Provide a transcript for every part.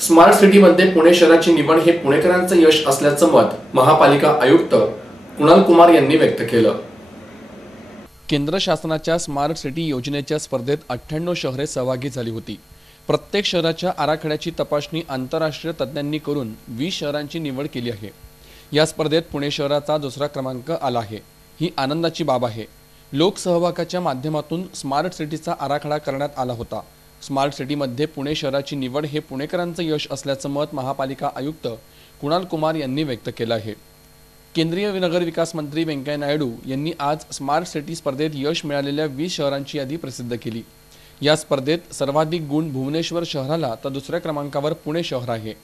Smart सिटीमध्ये पुणे शहराची निवड हे पुणेकरांचं यश असल्याचं मत महापालिका आयुक्त कुणाल कुमार यांनी व्यक्त केलं। केंद्र शासनाच्या स्मार्ट सिटी योजनेच्या स्पर्धेत 98 शहरे सहभागी झाली होती। प्रत्येक शहराच्या आराखड्याची तपासणी आंतरराष्ट्रीय तज्ञांनी करून 20 शहरांची निवड केली आहे। या स्पर्धेत पुणे शहराचा दुसरा क्रमांक आला आहे। ही आनंदाची बाब आहे। लोकसहभागाच्या माध्यमातून स्मार्ट सिटीचा आराखडा करण्यात आला होता। स्मार्ट सिटीमध्ये पुणे शहराची निवड हे पुणेकरांचं यश असल्याचं मत महापालिका आयुक्त कुणाल कुमार यांनी व्यक्त केलं आहे। केंद्रीय नगर विकास मंत्री वेंकय्या नायडू यांनी आज स्मार्ट सिटी स्पर्धेत यश मिळालेल्या 20 शहरांची यादी प्रसिद्ध केली। या स्पर्धेत सर्वाधिक गुण भुवनेश्वर शहराला तर दुसऱ्या क्रमांकावर पुणे शहर आहे।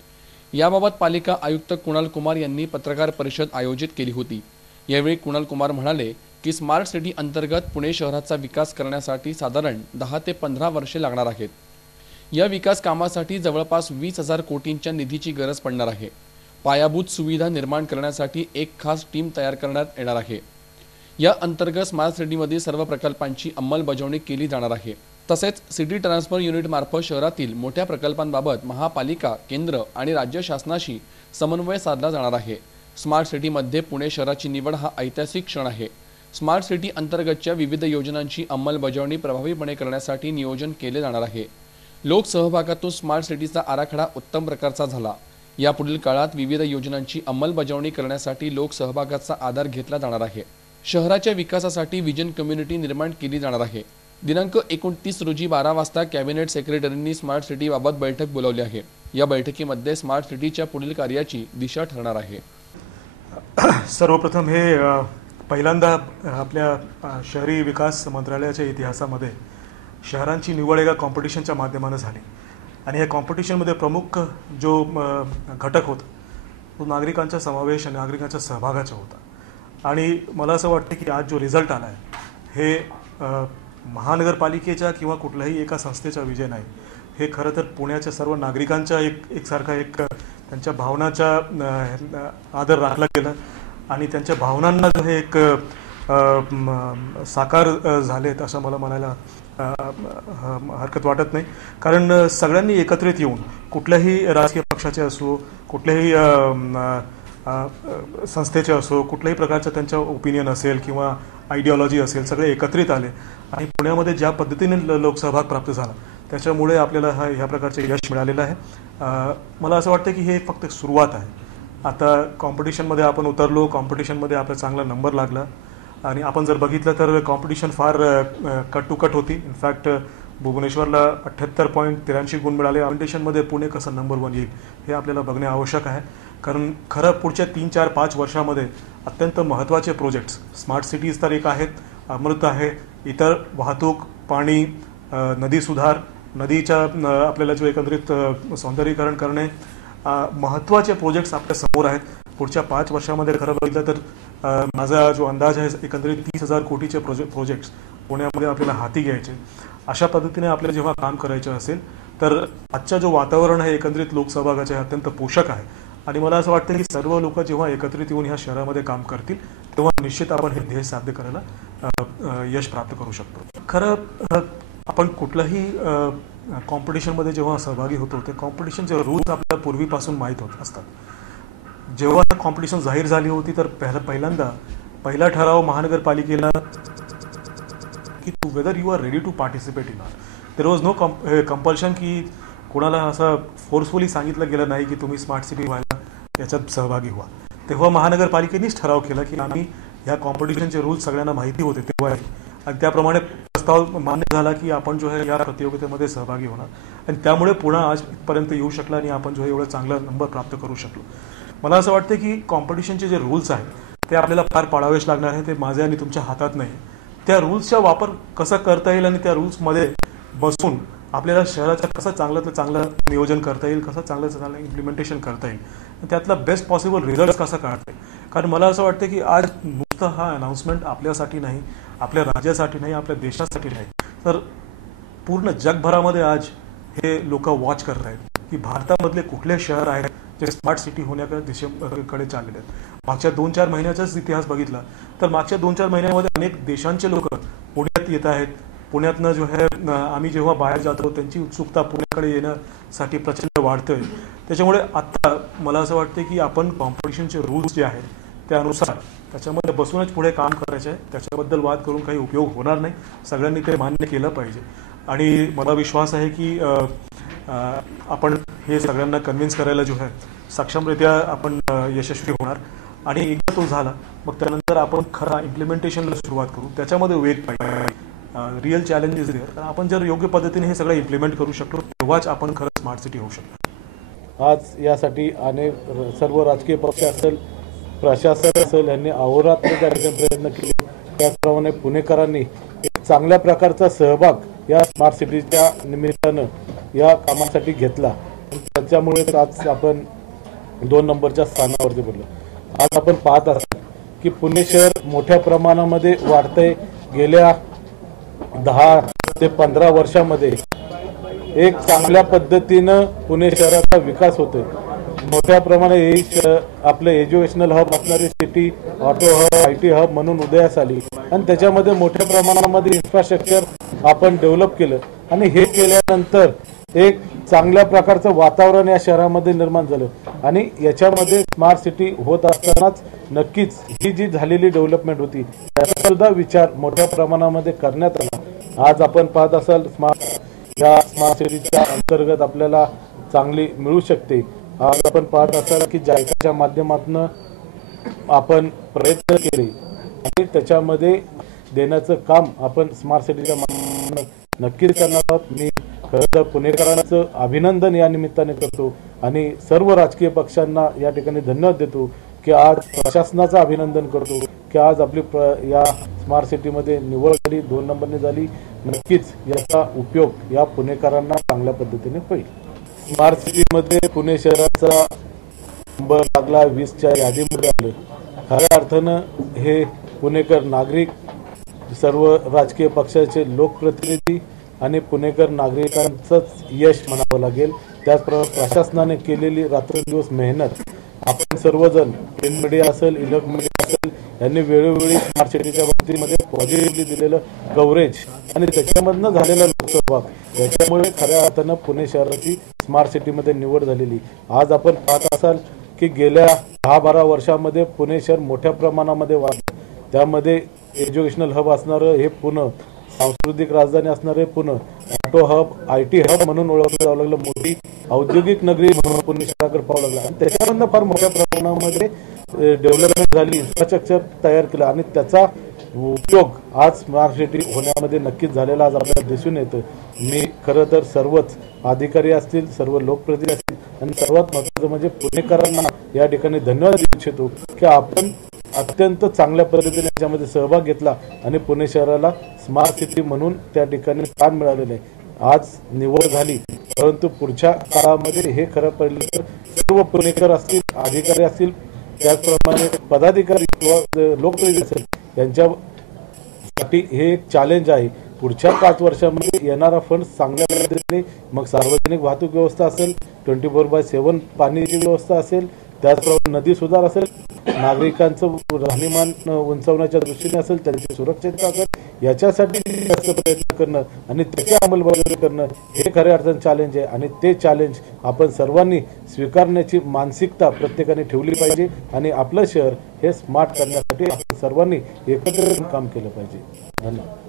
याबाबत पालिका आयुक्त कुणाल कुमार यांनी पत्रकार परिषद आयोजित केली होती। यावेळी कुणाल कुमार म्हणाले की स्मार्ट सिटी अंतर्गत पुणे शहराचा विकास करण्यासाठी साधारण 10 ते 15 वर्षे लागणार आहेत। या विकास कामासाठी जवळपास 20,000 कोटींच्या निधीची गरज पडणार आहे। पायाभूत सुविधा निर्माण करण्यासाठी एक खास टीम तयार करण्यात येणार आहे। या अंतर्गत स्मार्ट सिटीमध्ये सर्व प्रकल्पांची अंमलबजावणी केली जाणार आहे। तसेच सिटी ट्रान्सफर युनिट मार्फत शहरातील मोठ्या प्रकल्पांबाबत महापालिका, केंद्र आणि राज्य शासनाशी समन्वय साधला जाणार आहे। स्मार्ट सिटीमध्ये पुणे शहराची निवड हा ऐतिहासिक क्षण आहे। स्मार्ट सिटी अंतर्गतच्या विविध योजनांची अंमलबजावणी प्रभावीपणे करण्यासाठी नियोजन केले जाणार आहे। लोकसहभागातून स्मार्ट सिटीचा आराखडा उत्तम प्रकारचा झाला। यापुढील काळात विविध योजनांची अंमलबजावणी करण्यासाठी लोकसहभागाचा आधार घेतला जाणार आहे। शहराच्या विकासासाठी विजन कम्युनिटी निर्माण केली जाणार आहे। दिनांक 29 रोजी 12 वाजता कॅबिनेट सेक्रेटरींनी स्मार्ट सिटीबाबत बैठक बोलावली आहे। या बैठकीमध्ये स्मार्ट सिटीच्या पुढील कार्याची दिशा ठरणार आहे। सर्वप्रथम हे पहिल्यांदा आपल्या शहरी विकास मंत्रालयाच्या इतिहासामध्ये शहरांची निवड एका कॉम्पिटिशनच्या माध्यमाने झाली आणि या कॉम्पिटिशनमध्ये प्रमुख जो घटक होता तो नागरिकांचा समावेश आणि नागरिकांच्या सहभागाचा होता। आणि मला असं वाटतं की आज जो रिझल्ट आला आहे हे महानगरपालिकेच्या किंवा कुठल्याही एका संस्थेचा विजय नाही, हे खरं तर पुण्याच्या सर्व नागरिकांच्या एकसारखा एक त्यांच्या भावनाचा आदर राखला गेला आणि त्यांच्या भावनांना जो हे एक साकार झालेत असं मला म्हणायला हरकत वाटत नाही। कारण सगळ्यांनी एकत्रित येऊन कुठल्याही राजकीय पक्षाचे असो, कुठल्याही संस्थेचे असो, कुठल्याही प्रकारचं त्यांचं ओपिनियन असेल किंवा आयडिओलॉजी असेल, सगळे एकत्रित आले आणि पुण्यामध्ये ज्या पद्धतीने लोकसहभाग प्राप्त झाला त्याच्यामुळे आपल्याला ह्या प्रकारचे यश मिळालेलं आहे। मला असं वाटतं की हे फक्त सुरुवात आहे। आता कॉम्पिटिशनमध्ये आपण उतरलो, कॉम्पिटिशनमध्ये आपला चांगला नंबर लागला आणि आपण जर बघितलं तर कॉम्पिटिशन फार कट टू कट होती। इनफॅक्ट भुवनेश्वरला 78.83 गुण मिळाले। कॉम्पिटिशनमध्ये पुणे कसं नंबर 1 येईल हे आपल्याला बघणे आवश्यक आहे। कारण खरं पुढच्या 3, 4, 5 वर्षामध्ये अत्यंत महत्त्वाचे प्रोजेक्ट्स स्मार्ट सिटीज तर एक आहेत, अमृत आहे, इतर वाहतूक, पाणी, नदी सुधार, नदीच्या आपल्याला जो एकत्रित सौंदर्यीकरण करणे, महत्त्वाचे प्रोजेक्ट्स आपल्या समोर आहेत। पुढच्या 5 वर्षामध्ये खरं बघितलं तर माझा जो अंदाज आहे एकंदरीत 30,000 कोटीचे प्रोजेक्ट्स पुण्यामध्ये आपल्याला हाती घ्यायचे। अशा पद्धतीने आपल्याला जेव्हा काम करायचं असेल तर आजचा जो वातावरण आहे एकंदरीत लोकसहभागाचे अत्यंत पोषक आहे आणि मला असं वाटतं की सर्व लोक जेव्हा एकत्रित येऊन ह्या शहरामध्ये काम करतील तेव्हा निश्चित आपण हे ध्येय साध्य करायला यश प्राप्त करू शकतो। खरं आपण कुठल्याही कॉम्पिटिशनमध्ये जेव्हा सहभागी होतो ते कॉम्पिटिशनचे रूल्स आपल्याला पूर्वीपासून माहीत होत असतात। जेव्हा कॉम्पिटिशन जाहीर झाली होती तर पहिला ठराव महानगरपालिकेला की whether you are ready to participate in there was no compulsion की कोणाला असं फोर्सफुली सांगितलं गेलं नाही की तुम्ही स्मार्ट सिटी व्हायला याच्यात सहभागी व्हा। तेव्हा महानगरपालिकेनेच ठराव केला की आम्ही ह्या कॉम्पिटिशनचे रूल्स सगळ्यांना माहिती होते तेव्हा आणि त्याप्रमाणे प्रस्ताव मान्य झाला की आपण जो आहे या प्रतियोगितेमध्ये सहभागी होणार आणि त्यामुळे पुणे आजपर्यंत येऊ शकला आणि आपण जो आहे एवढा चांगला नंबर प्राप्त करू शकलो। मला असं वाटतं की कॉम्पिटिशनचे जे रूल्स आहेत ते आपल्याला फार पाळावेच लागणार आहे। ते माझे आणि तुमच्या हातात नाही। त्या रूल्सचा वापर कसा करता येईल आणि त्या रूल्समध्ये बसून आपल्याला शहराचं कसं चांगलं नियोजन करता येईल, कसं चांगलं इम्प्लिमेंटेशन करता येईल, त्यातला बेस्ट पॉसिबल रिझल्ट कसा काढता येईल। कारण मला असं वाटतं की आज नुसतं हा अनाउन्समेंट आपल्यासाठी नाही, आपल्या राज्यासाठी नाही, आपल्या देशासाठी नाही, तर पूर्ण जगभरामध्ये आज हे लोक वॉच करत आहेत की भारतामधले कुठले शहर आहेत जे स्मार्ट सिटी होण्याकडे दिशेकडे चाललेले आहेत। मागच्या 2-4 महिन्याचाच इतिहास बघितला तर मागच्या 2-4 महिन्यामध्ये अनेक देशांचे लोक पुण्यात येत आहेत, पुण्यातनं जो आहे आम्ही जेव्हा बाहेर जातो त्यांची उत्सुकता पुण्याकडे येण्यासाठी प्रचंड वाढतोय. त्याच्यामुळे आत्ता मला असं वाटतं की आपण कॉम्पिटिशनचे रूल्स जे आहेत त्यानुसार त्याच्यामध्ये बसूनच पुढे काम करायचं आहे. त्याच्याबद्दल वाद करून काही उपयोग होणार नाही. सगळ्यांनी ते मान्य केलं पाहिजे आणि मला विश्वास आहे की आपण हे सगळ्यांना कन्व्हिन्स करायला जो आहे सक्षमरित्या आपण यशस्वी होणार. आणि एकदा तो झाला मग त्यानंतर आपण खरा इम्प्लिमेंटेशनला सुरुवात करू. त्याच्यामध्ये वेग पाहिजे. Real challenges there. कारण आपण जर योग्य पद्धतीने हे सगळं इम्प्लिमेंट करू शकतो तेव्हाच आपण खरं स्मार्ट सिटी होऊ शकतो. आज यासाठी अनेक सर्व राजकीय पक्ष असेल, प्रशासन असेल यांनी अहोरात्र प्रयत्न केले. त्याचप्रमाणे पुणेकरांनी एक चांगल्या प्रकारचा सहभाग या स्मार्ट सिटीच्या निमित्तानं या कामासाठी घेतला. त्याच्यामुळे आज आपण 2 नंबरच्या स्थानावरती पडलो. आज आपण पाहत असाल की पुणे शहर मोठ्या प्रमाणामध्ये वाढतंय. गेल्या 10 ते 15 वर्षामध्ये एक चांगल्या पद्धतीनं पुणे शहराचा विकास होतोय. मोठ्या प्रमाणात आपलं एज्युकेशनल हब असणारी city auto hub, IT hub म्हणून उदयास आली आणि त्याच्यामध्ये मोठ्या प्रमाणामध्ये इन्फ्रास्ट्रक्चर आपण डेव्हलप केलं आणि हे केल्यानंतर एक चांगल्या प्रकारचं वातावरण या शहरामध्ये निर्माण झालं आणि याच्यामध्ये स्मार्ट सिटी होत असतानाच नक्कीच ही जी झालेली डेव्हलपमेंट होती त्याचा सुद्धा विचार मोठ्या प्रमाणामध्ये करण्यात आला. आज आपण पाहत असाल या स्मार्ट सिटीच्या अंतर्गत आपल्याला चांगली मिळू शकते. आज आपण पाहत असाल की जायकाच्या माध्यमातून आपण प्रयत्न केले आणि त्याच्यामध्ये देण्याचं काम आपण स्मार्ट सिटीच्या माध्यमातून नक्कीच करणार आहोत. मी खरं तर पुणेकरांचं अभिनंदन या निमित्ताने करतो आणि सर्व राजकीय पक्षांना या ठिकाणी धन्यवाद देतो की आज प्रशासनाचं अभिनंदन करतो की आज आपली या स्मार्ट सिटीमध्ये निवड झाली, 2 नंबरने झाली. नक्कीच याचा उपयोग या पुणेकरांना चांगल्या पद्धतीने होईल. स्मार्ट सिटीमध्ये पुणे शहराचा नंबर लागला 20च्या यादीमध्ये आलं. खऱ्या अर्थानं हे पुणेकर नागरिक, सर्व राजकीय पक्षाचे लोकप्रतिनिधी आणि पुणेकर नागरिकांचंच यश म्हणावं लागेल. त्याचप्रमाणे प्रशासनाने केलेली रात्रंदिवस मेहनत, आपण सर्वजण प्रिंट मीडिया असेल, इलेक्ट्रॉनिक मीडिया असेल यांनी वेळोवेळी स्मार्ट सिटीच्या बाबतीमध्ये पॉझिटिव्हली दिलेलं कव्हरेज आणि त्याच्यामधनं झालेला लोकसहभाग याच्यामुळे खऱ्या अर्थानं पुणे शहराची स्मार्ट सिटीमध्ये निवड झालेली. आज आपण पाहत असाल की गेल्या 10-12 वर्षामध्ये पुणे शहर मोठ्या प्रमाणामध्ये वाढलं. त्यामध्ये एज्युकेशनल हब असणारं हे पुणे, सांस्कृतिक राजधानी असणारे Pune, auto hub, IT hub म्हणून ओळखलं जावं लागलं, मोठी औद्योगिक नगरी म्हणून पुणे शहराकडे पाहावं लागलं आणि त्याच्यामधनं फार मोठ्या प्रमाणामध्ये डेव्हलपमेंट झाली, इन्फ्रास्ट्रक्चर तयार केलं आणि त्याचा उपयोग आज स्मार्ट सिटी होण्यामध्ये नक्कीच झालेला आज आपल्याला दिसून येतं. मी खरं तर सर्वच अधिकारी असतील, सर्व लोकप्रतिनिधी असतील आणि सर्वात महत्त्वाचं म्हणजे पुणेकरांना या ठिकाणी धन्यवाद देऊ इच्छितो की आपण अत्यंत चांगल्या पद्धतीने याच्यामध्ये सहभाग घेतला आणि पुणे शहराला स्मार्ट सिटी म्हणून त्या ठिकाणी स्थान मिळालेलं आहे. आज निवड झाली परंतु पुढच्या काळामध्ये हे खरं पडलं तर सर्व पुणेकर असतील, अधिकारी असतील, त्याचप्रमाणे पदाधिकारी किंवा लोकप्रतिनिधी असेल यांच्यासाठी हे एक चॅलेंज आहे. पुढच्या 5 वर्षामध्ये येणारा फंड चांगल्या पद्धतीने मग सार्वजनिक वाहतूक व्यवस्था असेल, 24/7 पाण्याची व्यवस्था असेल, त्याचप्रमाणे नदी सुधार असेल, नागरिकांचं राहणीमान उंचावण्याच्या दृष्टीने असेल, त्यांची सुरक्षितता असेल, याच्यासाठी जास्त प्रयत्न करणं आणि त्याची अंमलबजावणी करणं हे खऱ्या अर्थानं चॅलेंज आहे आणि ते चॅलेंज आपण सर्वांनी स्वीकारण्याची मानसिकता प्रत्येकाने ठेवली पाहिजे आणि आपलं शहर हे स्मार्ट करण्यासाठी आपण सर्वांनी एकत्र काम केलं पाहिजे. धन्यवाद.